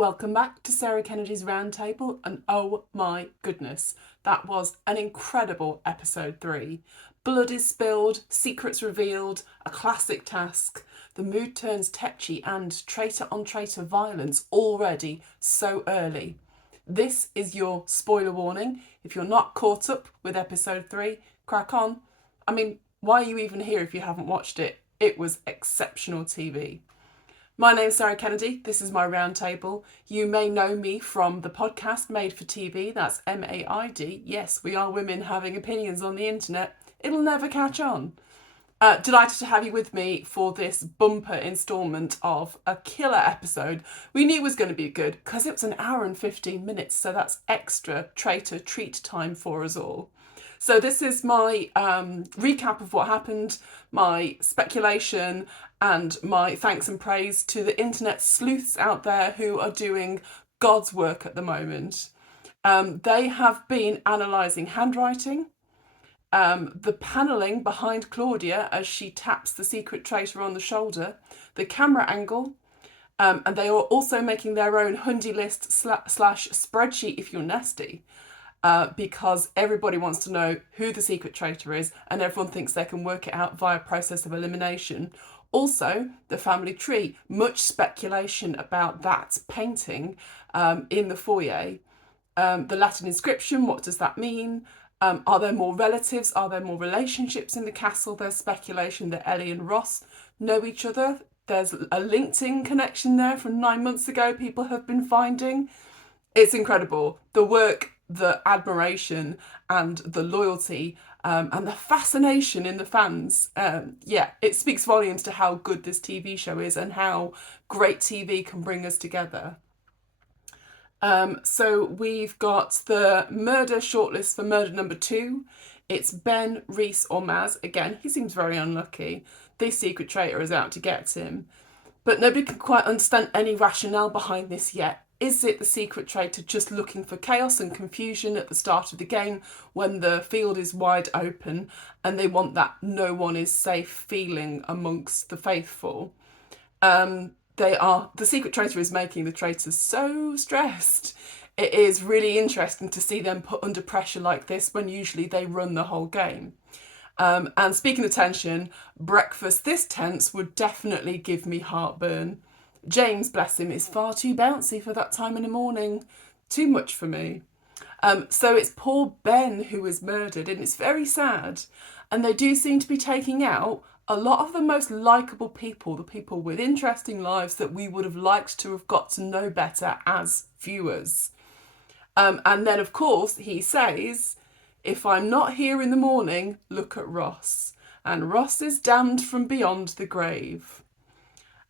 Welcome back to Sarah Kennedy's Roundtable, and oh my goodness, that was an incredible episode 3. Blood is spilled, secrets revealed, a classic task. The mood turns tetchy and traitor on traitor violence already so early. This is your spoiler warning. If you're not caught up with episode 3, crack on. I mean, why are you even here if you haven't watched it? It was exceptional TV. My name's Sarah Kennedy. This is my roundtable. You may know me from the podcast Made for TV. That's MAID. Yes, we are women having opinions on the internet. It'll never catch on. Delighted to have you with me for this bumper instalment of a killer episode. We knew it was going to be good because it was an hour and 15 minutes, so that's extra traitor treat time for us all. So this is my recap of what happened, my speculation, and my thanks and praise to the internet sleuths out there who are doing God's work at the moment. They have been analysing handwriting, the panelling behind Claudia as she taps the secret traitor on the shoulder, the camera angle, and they are also making their own Hundy list slash spreadsheet if you're nasty. Because everybody wants to know who the secret traitor is and everyone thinks they can work it out via process of elimination. Also, the family tree, much speculation about that painting in the foyer. The Latin inscription, what does that mean? Are there more relatives? Are there more relationships in the castle? There's speculation that Ellie and Ross know each other. There's a LinkedIn connection there from 9 months ago people have been finding. It's incredible. The work, the admiration and the loyalty and the fascination in the fans. It speaks volumes to how good this TV show is and how great TV can bring us together. So we've got the murder shortlist for murder number 2. It's Ben, Reese or Maz. Again, he seems very unlucky. This secret traitor is out to get him. But nobody can quite understand any rationale behind this yet. Is it the secret traitor just looking for chaos and confusion at the start of the game when the field is wide open and they want that no one is safe feeling amongst the faithful? The secret traitor is making the traitors so stressed. It is really interesting to see them put under pressure like this when usually they run the whole game. And speaking of tension, breakfast this tense would definitely give me heartburn. James, bless him, is far too bouncy for that time in the morning. Too much for me. So it's poor Ben who is murdered, and it's very sad. And they do seem to be taking out a lot of the most likeable people, the people with interesting lives that we would have liked to have got to know better as viewers. And then, of course, he says, if I'm not here in the morning, look at Ross. And Ross is damned from beyond the grave.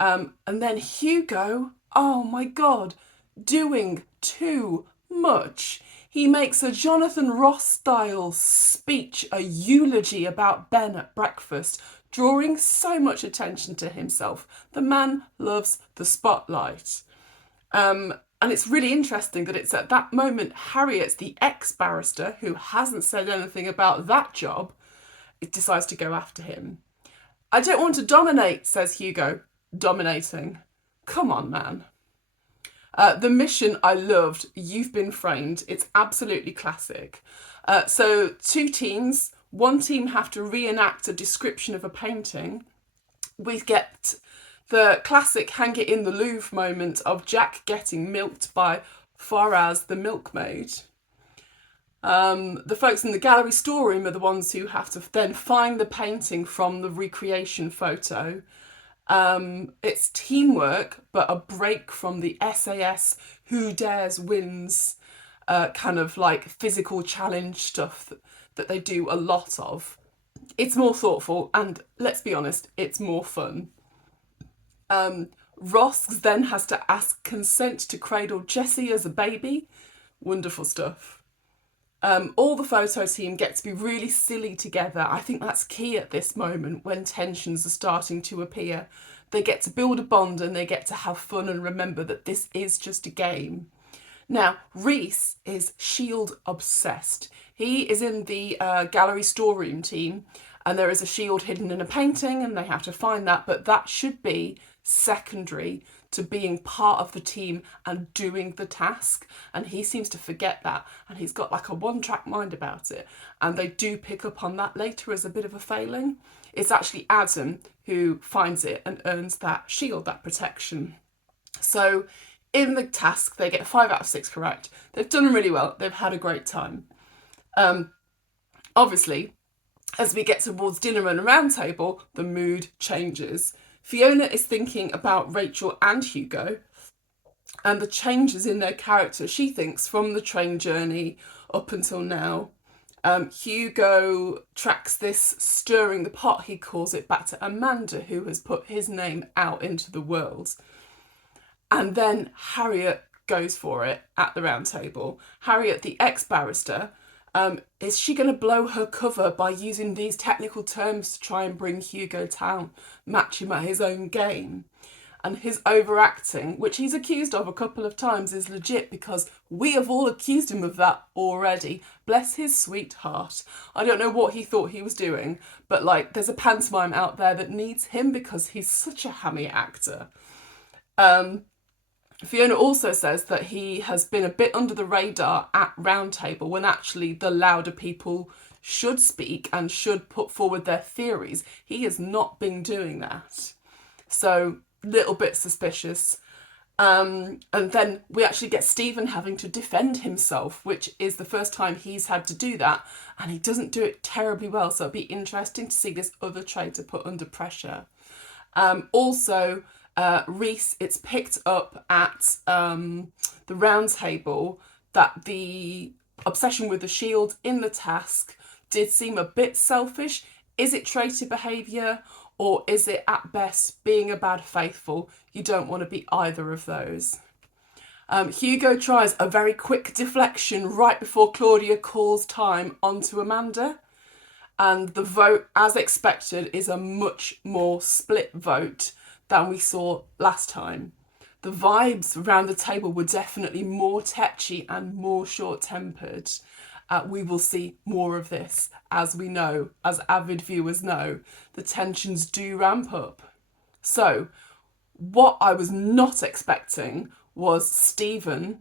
And then Hugo, oh my God, doing too much. He makes a Jonathan Ross-style speech, a eulogy about Ben at breakfast, drawing so much attention to himself. The man loves the spotlight. And it's really interesting that it's at that moment Harriet, the ex-barrister, who hasn't said anything about that job, it decides to go after him. I don't want to dominate, says Hugo. Dominating. Come on, man. The mission I loved. You've been framed. It's absolutely classic. So 2 teams. 1 team have to reenact a description of a painting. We get the classic hang it in the Louvre moment of Jack getting milked by Faraz the milkmaid. The folks in the gallery storeroom are the ones who have to then find the painting from the recreation photo. It's teamwork, but a break from the SAS who dares wins kind of like physical challenge stuff that they do a lot of. It's more thoughtful and, let's be honest, it's more fun. Ross then has to ask consent to cradle Jessie as a baby. Wonderful stuff. All the photo team get to be really silly together. I think that's key at this moment when tensions are starting to appear. They get to build a bond and they get to have fun and remember that this is just a game. Now, Reese is shield obsessed. He is in the gallery storeroom team and there is a shield hidden in a painting and they have to find that, but that should be secondary to being part of the team and doing the task. And he seems to forget that. And he's got like a one-track mind about it. And they do pick up on that later as a bit of a failing. It's actually Adam who finds it and earns that shield, that protection. So in the task, they get 5 out of 6 correct. They've done really well. They've had a great time. Obviously, as we get towards dinner and a round table, the mood changes. Fiona is thinking about Rachel and Hugo and the changes in their character, she thinks, from the train journey up until now. Hugo tracks this stirring the pot, he calls it, back to Amanda, who has put his name out into the world. And then Harriet goes for it at the round table. Harriet, the ex-barrister, is she going to blow her cover by using these technical terms to try and bring Hugo down, match him at his own game? And his overacting, which he's accused of a couple of times, is legit because we have all accused him of that already. Bless his sweetheart. I don't know what he thought he was doing, but like there's a pantomime out there that needs him because he's such a hammy actor. Fiona also says that he has been a bit under the radar at Roundtable when actually the louder people should speak and should put forward their theories. He has not been doing that. So, little bit suspicious. And then we actually get Stephen having to defend himself, which is the first time he's had to do that. And he doesn't do it terribly well. So, it'd be interesting to see this other traitor put under pressure. Also, Reese, it's picked up at the round table that the obsession with the shield in the task did seem a bit selfish. Is it traitor behaviour, or is it at best being a bad faithful? You don't want to be either of those. Hugo tries a very quick deflection right before Claudia calls time onto Amanda. And the vote, as expected, is a much more split vote than we saw last time. The vibes around the table were definitely more tetchy and more short-tempered. We will see more of this, as we know, as avid viewers know. The tensions do ramp up. So, what I was not expecting was Stephen.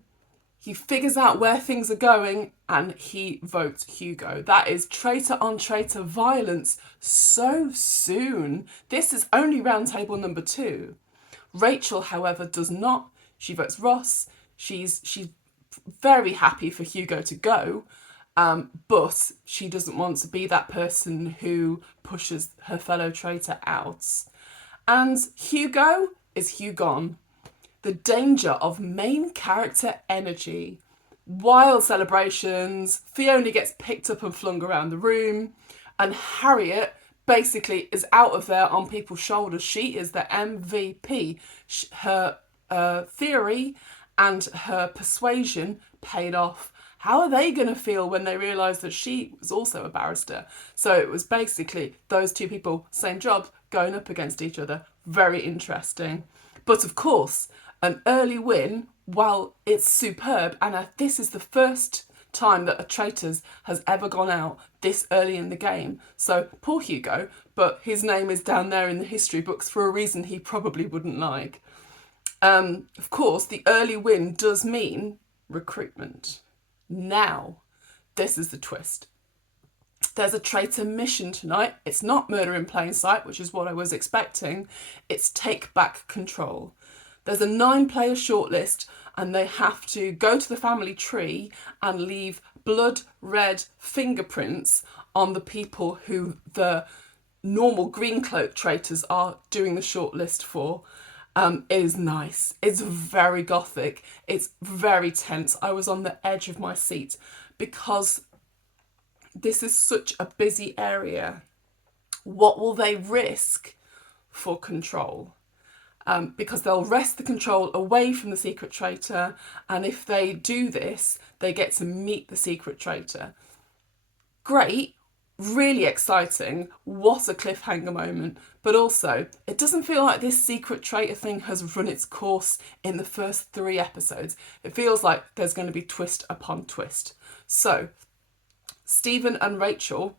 He figures out where things are going and he votes Hugo. That is traitor on traitor violence so soon. This is only round table number 2. Rachel, however, does not. She votes Ross. She's very happy for Hugo to go, but she doesn't want to be that person who pushes her fellow traitor out. And Hugo is Hugon. The danger of main character energy. Wild celebrations, Fiona gets picked up and flung around the room, and Harriet basically is out of there on people's shoulders. She is the MVP. Her theory and her persuasion paid off. How are they going to feel when they realise that she was also a barrister? So it was basically those two people, same job, going up against each other. Very interesting. But of course, an early win, while it's superb, and this is the first time that a Traitors has ever gone out this early in the game. So poor Hugo, but his name is down there in the history books for a reason he probably wouldn't like. Of course, the early win does mean recruitment. Now, this is the twist. There's a traitor mission tonight. It's not murder in plain sight, which is what I was expecting. It's take back control. There's a 9-player shortlist and they have to go to the family tree and leave blood red fingerprints on the people who the normal green cloak traitors are doing the shortlist for. It is nice. It's very gothic. It's very tense. I was on the edge of my seat because this is such a busy area. What will they risk for control? Because they'll wrest the control away from the secret traitor, and if they do this, they get to meet the secret traitor. Great, really exciting, what a cliffhanger moment, but also, it doesn't feel like this secret traitor thing has run its course in the first 3 episodes. It feels like there's going to be twist upon twist. So, Stephen and Rachel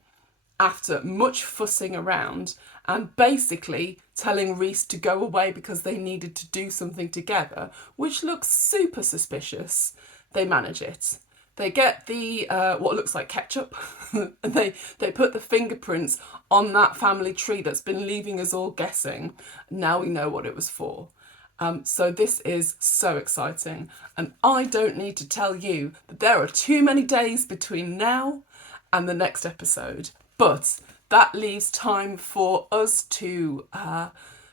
after much fussing around and basically telling Reese to go away because they needed to do something together, which looks super suspicious. They manage it. They get the what looks like ketchup and they put the fingerprints on that family tree that's been leaving us all guessing. Now we know what it was for. So this is so exciting, and I don't need to tell you that there are too many days between now and the next episode, but that leaves time for us to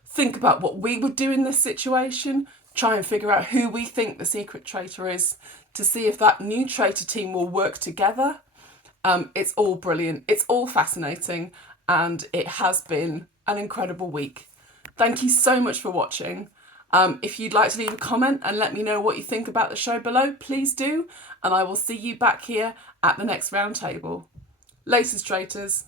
think about what we would do in this situation, try and figure out who we think the secret traitor is, to see if that new traitor team will work together. It's all brilliant, it's all fascinating, and it has been an incredible week. Thank you so much for watching. If you'd like to leave a comment and let me know what you think about the show below, please do, and I will see you back here at the next roundtable. Latest, traitors.